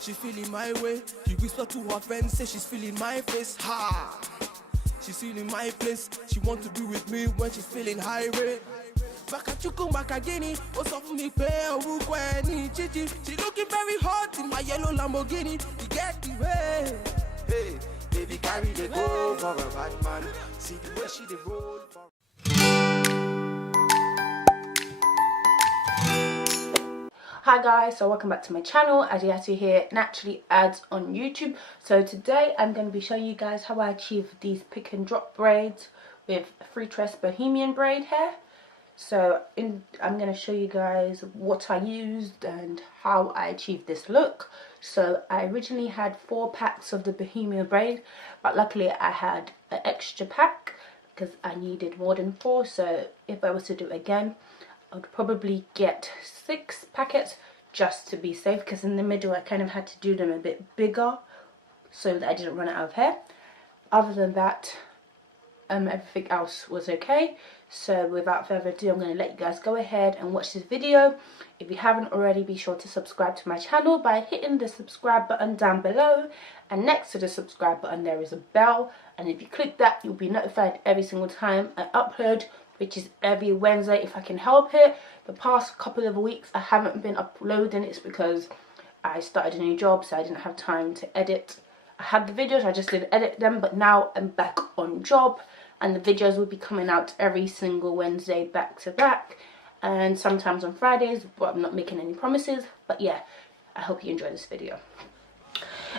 she feeling my way. She whisper to her friends, say she's feeling my face. Ha! She's feeling my place. She want to be with me when she's feeling high rate. Bakachuku Makagini, what's up me pay Chichi. She looking very hot in my yellow Lamborghini. You get the way. Hey, baby carry the go for a bad man. See the way she the roll for. Hi guys, so welcome back to my channel. Adiatu here, Naturallyads on YouTube. So today I'm going to be showing you guys how I achieve these pick and drop braids with Freetress Bohemian Braid hair. So I'm going to show you guys what I used and how I achieved this look. So I originally had 4 packs of the Bohemian Braid, but luckily I had an extra pack because I needed more than 4. So if I was to do it again, I would probably get 6 packets just to be safe, because in the middle I kind of had to do them a bit bigger so that I didn't run out of hair. Other than that, everything else was okay. So without further ado, I'm going to let you guys go ahead and watch this video. If you haven't already, be sure to subscribe to my channel by hitting the subscribe button down below, and next to the subscribe button there is a bell, and if you click that you'll be notified every single time I upload, which is every Wednesday if I can help it. The past couple of weeks I haven't been uploading. It's because I started a new job, so I didn't have time to edit. I had the videos, I just didn't edit them, but now I'm back on job and the videos will be coming out every single Wednesday back to back, and sometimes on Fridays, but I'm not making any promises. But yeah, I hope you enjoy this video.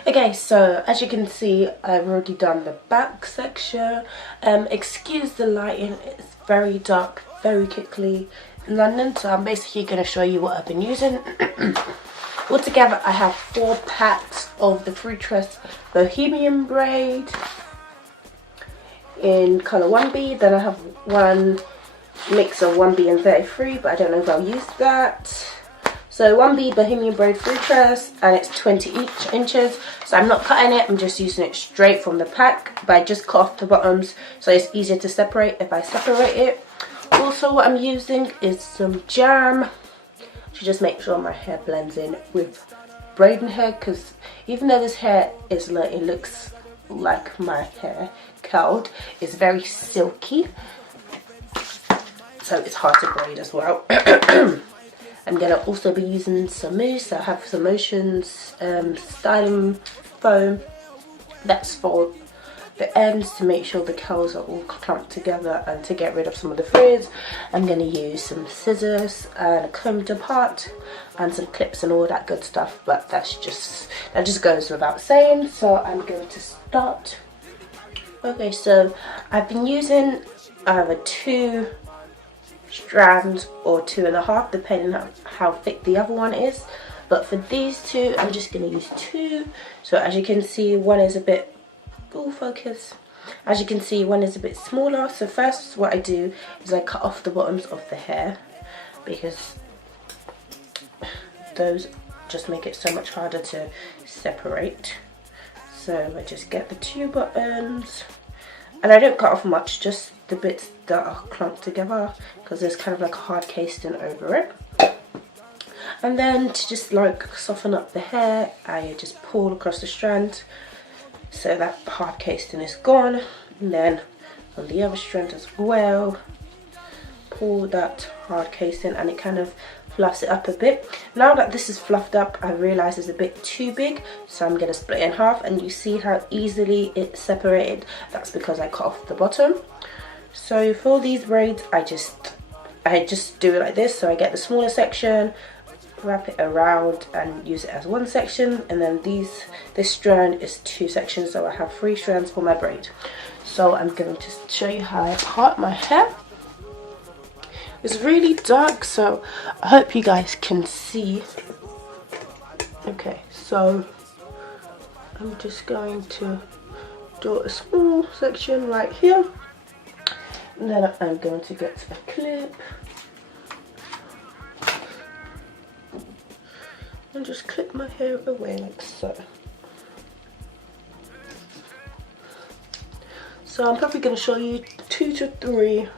Okay, so as you can see, I've already done the back section. Excuse the lighting, it's very dark, very quickly in London, so I'm basically going to show you what I've been using. Altogether I have 4 packs of the Freetress Bohemian Braid in colour 1B. Then I have one mix of 1B and 33, but I don't know if I'll use that. So 1B Bohemian Braid Freetress, and it's 20 inches. So I'm not cutting it, I'm just using it straight from the pack, but I just cut off the bottoms so it's easier to separate if I separate it. Also what I'm using is some jam to just make sure my hair blends in with braiding hair, because even though this hair is like, it looks like my hair curled, it's very silky, so it's hard to braid as well. I'm going to also be using some mousse. I have some Motions styling foam that's for the ends to make sure the curls are all clumped together, and to get rid of some of the frizz I'm going to use some scissors and a comb to part and some clips and all that good stuff, but that just goes without saying. So I'm going to start. Okay, so I've been using either 2 strands or 2.5, depending on how thick the other one is, but for these 2 I'm just going to use 2. So as you can see, one is a bit, focus, as you can see, one is a bit smaller. So first what I do is I cut off the bottoms of the hair, because those just make it so much harder to separate. So I just get the 2 buttons, and I don't cut off much, just the bits that are clumped together, because there's kind of like a hard casing over it. And then to just like soften up the hair, I just pull across the strand so that hard casing is gone. And then on the other strand as well, pull that hard casing, and it kind of fluffs it up a bit. Now that this is fluffed up, I realise it's a bit too big, so I'm going to split it in half, and you see how easily it's separated. That's because I cut off the bottom. So for these braids, I just do it like this. So I get the smaller section, wrap it around and use it as one section, and then this strand is 2 sections, so I have 3 strands for my braid. So I'm going to show you how I part my hair. It's really dark, so I hope you guys can see. Okay, so I'm just going to do a small section right here, and then I'm going to get a clip and just clip my hair away like so. So I'm probably going to show you 2 to 3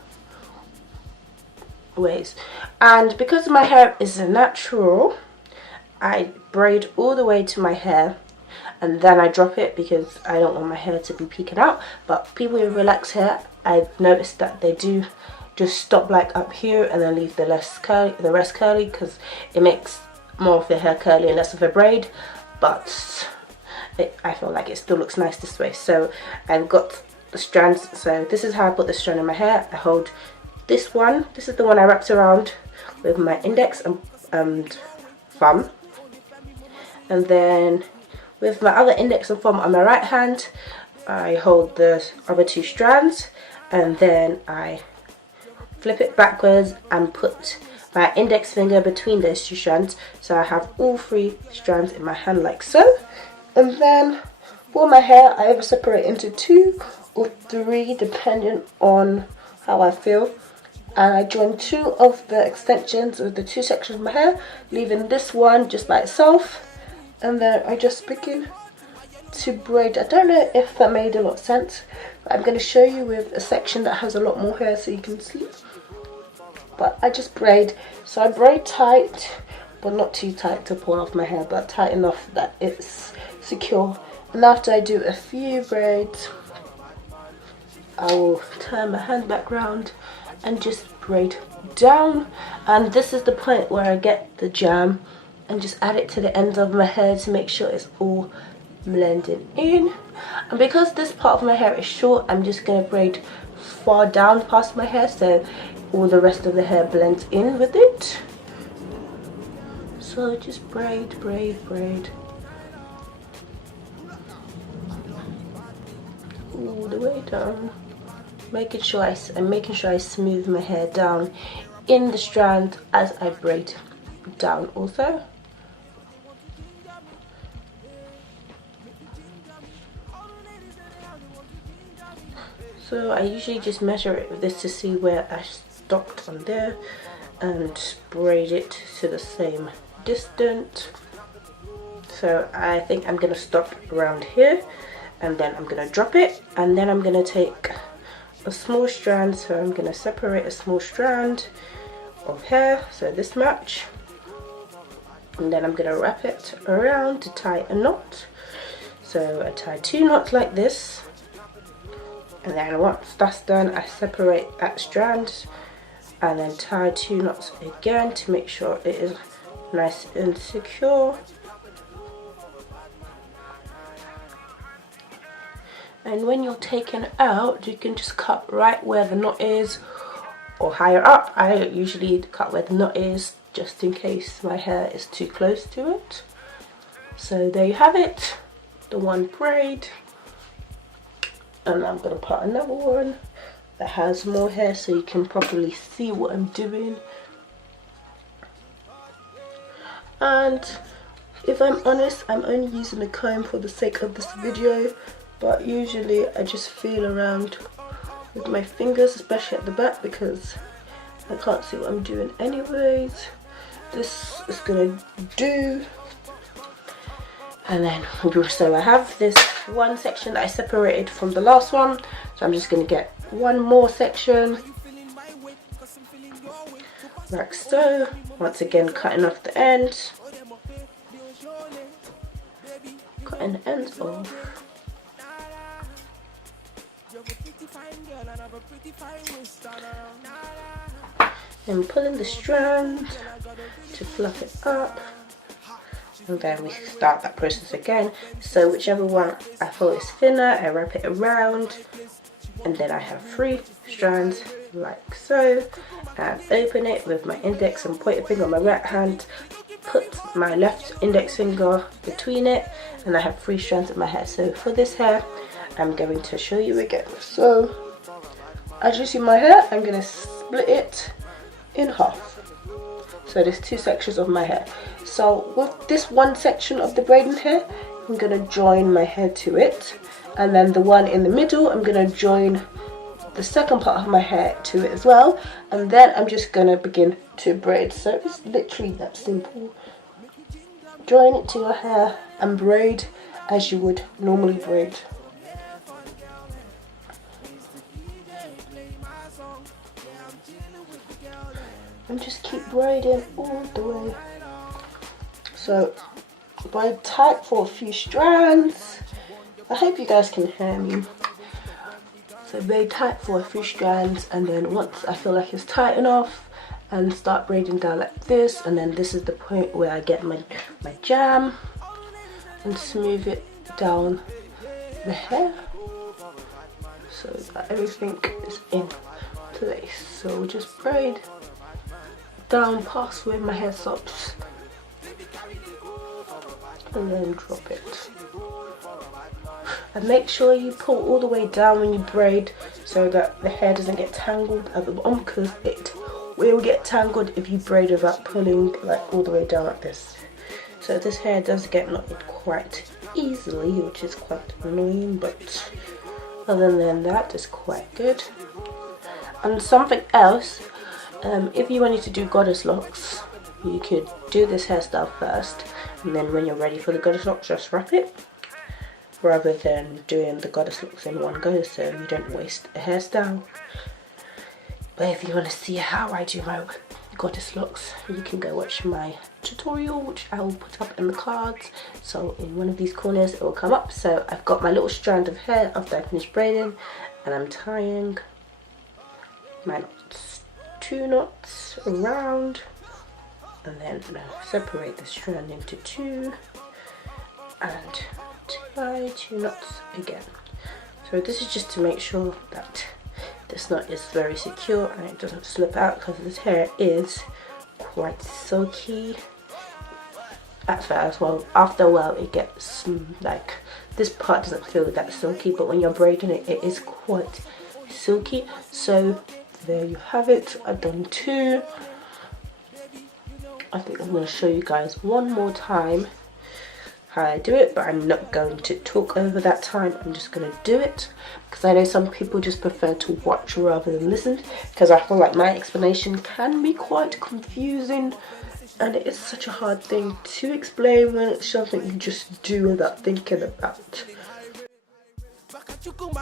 ways, and because my hair is natural, I braid all the way to my hair, and then I drop it because I don't want my hair to be peeking out. But people with relaxed hair, I've noticed that they do just stop like up here and then leave the rest curly, because it makes more of the hair curly and less of a braid. But I feel like it still looks nice this way. So I've got the strands. So this is how I put the strand in my hair. I hold this one. This is the one I wrapped around with my index and thumb, and then with my other index and thumb on my right hand, I hold the other two strands, and then I flip it backwards and put my index finger between those two strands, so I have all three strands in my hand like so. And then for my hair, I either separate into 2 or 3 depending on how I feel, and I join 2 of the extensions of the 2 sections of my hair, leaving this one just by itself, and then I just begin to braid. I don't know if that made a lot of sense, but I'm going to show you with a section that has a lot more hair so you can see. But I just braid. So I braid tight, but not too tight to pull off my hair, but tight enough that it's secure. And after I do a few braids, I will turn my hand back round and just braid down. And this is the point where I get the jam and just add it to the ends of my hair to make sure it's all blending in. And because this part of my hair is short, I'm just going to braid far down past my hair so all the rest of the hair blends in with it. So just braid, braid, braid all the way down, making sure I smooth my hair down in the strand as I braid down also. So I usually just measure it with this to see where I stopped on there and braid it to the same distance. So I think I'm gonna stop around here, and then I'm gonna drop it, and then I'm gonna take a small strand. So I'm gonna separate a small strand of hair, so this much, and then I'm gonna wrap it around to tie a knot. So I tie 2 knots like this, and then once that's done, I separate that strand and then tie 2 knots again to make sure it is nice and secure. And when you're taking it out, you can just cut right where the knot is or higher up. I usually cut where the knot is just in case my hair is too close to it. So there you have it, the one braid. And I'm going to put another one that has more hair so you can properly see what I'm doing. And if I'm honest, I'm only using a comb for the sake of this video, but usually I just feel around with my fingers, especially at the back, because I can't see what I'm doing anyways. This is going to do. And then, so I have this one section that I separated from the last one, so I'm just going to get one more section like so. Once again, cutting off the ends, cutting the ends off, and pulling the strand to fluff it up. And then we start that process again. So whichever one I feel is thinner, I wrap it around, and then I have 3 strands like so, and open it with my index and pointer finger on my right hand, put my left index finger between it, and I have 3 strands of my hair. So for this hair, I'm going to show you again. So as you see my hair, I'm going to split it in half. So there's 2 sections of my hair. So with this one section of the braiding hair, I'm going to join my hair to it, and then the one in the middle, I'm going to join the second part of my hair to it as well, and then I'm just going to begin to braid. So it's literally that simple. Join it to your hair and braid as you would normally braid. And just keep braiding all the way. So braid tight for a few strands. I hope you guys can hear me. So braid tight for a few strands, and then once I feel like it's tight enough, and start braiding down like this, and then this is the point where I get my jam and smooth it down the hair so that everything is in place. So we'll just braid down past where my hair stops and then drop it. And make sure you pull all the way down when you braid so that the hair doesn't get tangled at the bottom, because it will get tangled if you braid without pulling like all the way down like this. So this hair does get knotted quite easily, which is quite annoying, but other than that, it's quite good. And something else, if you wanted to do goddess locks, you could do this hairstyle first, and then when you're ready for the goddess locks, just wrap it, rather than doing the goddess locks in one go, so you don't waste a hairstyle. But if you want to see how I do my goddess locks, you can go watch my tutorial, which I will put up in the cards. So in one of these corners it will come up. So I've got my little strand of hair after I finished braiding, and I'm tying my knots, 2 knots around, and then separate the strand into 2 and tie 2 knots again. So this is just to make sure that this knot is very secure and it doesn't slip out, because this hair is quite silky at first. Well, after a while it gets like, this part doesn't feel that silky, but when you're braiding it, it is quite silky. So there you have it. I've done 2. I think I'm going to show you guys one more time how I do it, but I'm not going to talk over that time. I'm just going to do it, because I know some people just prefer to watch rather than listen, because I feel like my explanation can be quite confusing, and it is such a hard thing to explain when it's something you just do without thinking about. She looking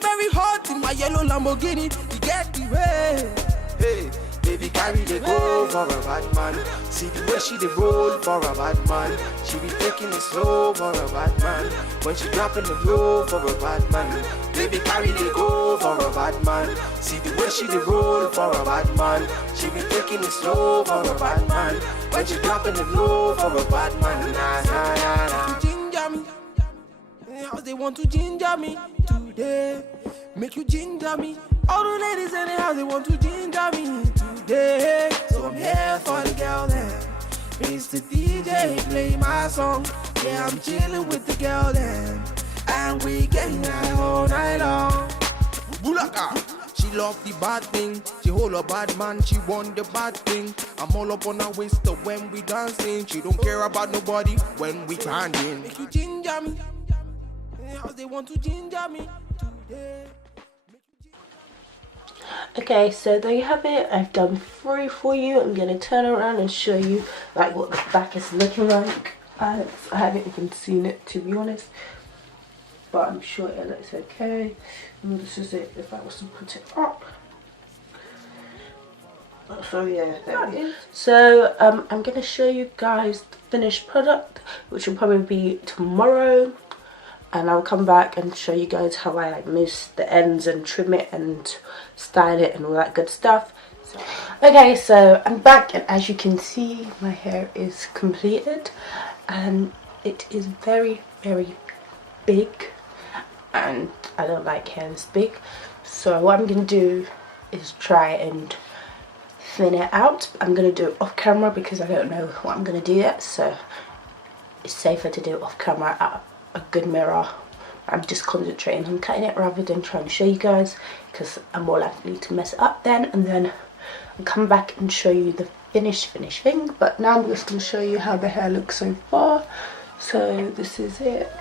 very hot in my yellow Lamborghini. You get the way. Hey, baby, carry the go for a bad man. See the way she dey roll for a bad man. She be taking it slow for a bad man. When she dropping the low for a bad man. Baby, carry the go for a bad man. See the way she dey roll for a bad man. She be taking it slow for a bad man. When she dropping the low for a bad man. Nah, nah, nah, nah. Ginger me. How they want to ginger me today. Make you ginger me. All the ladies in the house, they want to ginger me today. So I'm here for the girl then. Mr. DJ, play my song. Yeah, I'm chilling with the girl then. And we getting high all night long. Bulaka. She love the bad thing. She hold a bad man. She want the bad thing. I'm all up on her waist when we dancing. She don't care about nobody when we grinding. Make you ginger me. How they want to ginger me today. Okay, so there you have it. I've done 3 for you. I'm going to turn around and show you like what the back is looking like. I haven't even seen it, to be honest, but I'm sure it looks okay. And this is it if I was to put it up. So yeah, there it is. So I'm going to show you guys the finished product, which will probably be tomorrow. And I'll come back and show you guys how I like mousse the ends and trim it and style it and all that good stuff. Okay, so I'm back, and as you can see, my hair is completed, and it is very, very big, and I don't like hair this big. So what I'm going to do is try and thin it out. I'm going to do it off camera because I don't know what I'm going to do yet, so it's safer to do it off camera at a good mirror. I'm just concentrating on cutting it rather than trying to show you guys, because I'm more likely to mess it up then, and then I'll come back and show you the finished thing. But now I'm just going to show you how the hair looks so far. So this is it.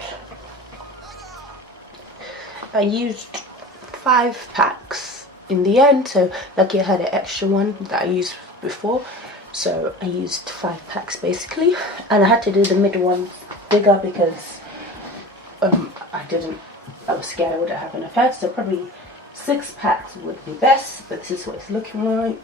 I used 5 packs in the end, so lucky I had an extra one that I used before, so I used 5 packs basically, and I had to do the middle one bigger because I was scared I wouldn't have enough hair, so probably 6 packs would be best, but this is what it's looking like.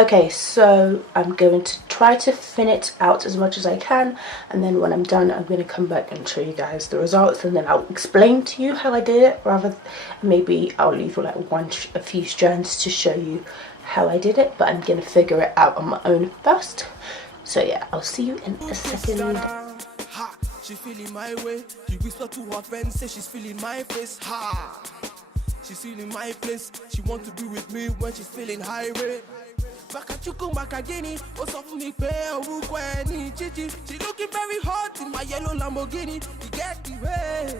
Okay, so I'm going to try to thin it out as much as I can, and then when I'm done I'm going to come back and show you guys the results, and then I'll explain to you how I did it. Rather, maybe I'll leave like a few strands to show you how I did it, but I'm going to figure it out on my own first. So yeah, I'll see you in a second. She feeling my way. You whisper to her friends, say she's feeling my face. Ha! She's feeling my place. She want to be with me when she's feeling high rate. Back at you come back again. What's up for me? Pay Gigi. She looking very hot in my yellow Lamborghini. You get the way.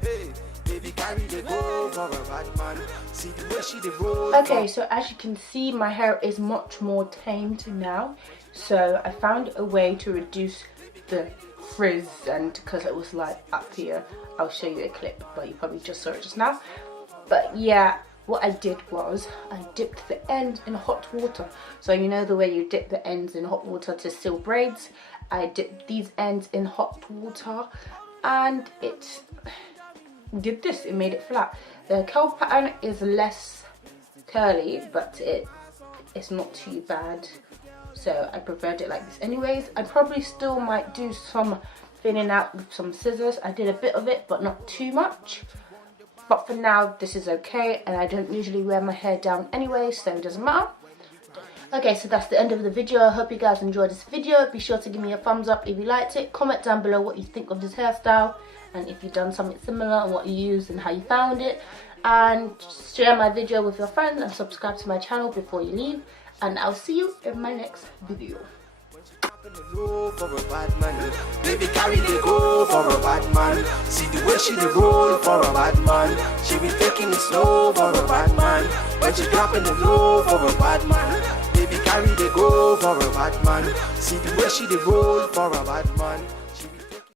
Hey, baby, carry the go for a bad man. See the way she the roll. Okay, so as you can see, my hair is much more tamed now. So I found a way to reduce the frizz, and because it was like up here, I'll show you a clip, but you probably just saw it just now. But yeah, what I did was I dipped the ends in hot water. So you know the way you dip the ends in hot water to seal braids, I dipped these ends in hot water and it did this. It made it flat. The curl pattern is less curly, but it's not too bad. So I preferred it like this anyways. I probably still might do some thinning out with some scissors. I did a bit of it, but not too much. But for now, this is okay, and I don't usually wear my hair down anyway, so it doesn't matter. Okay, so that's the end of the video. I hope you guys enjoyed this video. Be sure to give me a thumbs up if you liked it. Comment down below what you think of this hairstyle, and if you've done something similar and what you used and how you found it. And share my video with your friends and subscribe to my channel before you leave. And I'll see you in my next video. For a bad man. Baby, carry the go for a bad man. See the way she the roll for a bad man. She be taking it slow for a bad man. When she dropping the low for a bad man. Baby, carry the go for a bad man. See the way she the roll for a bad man.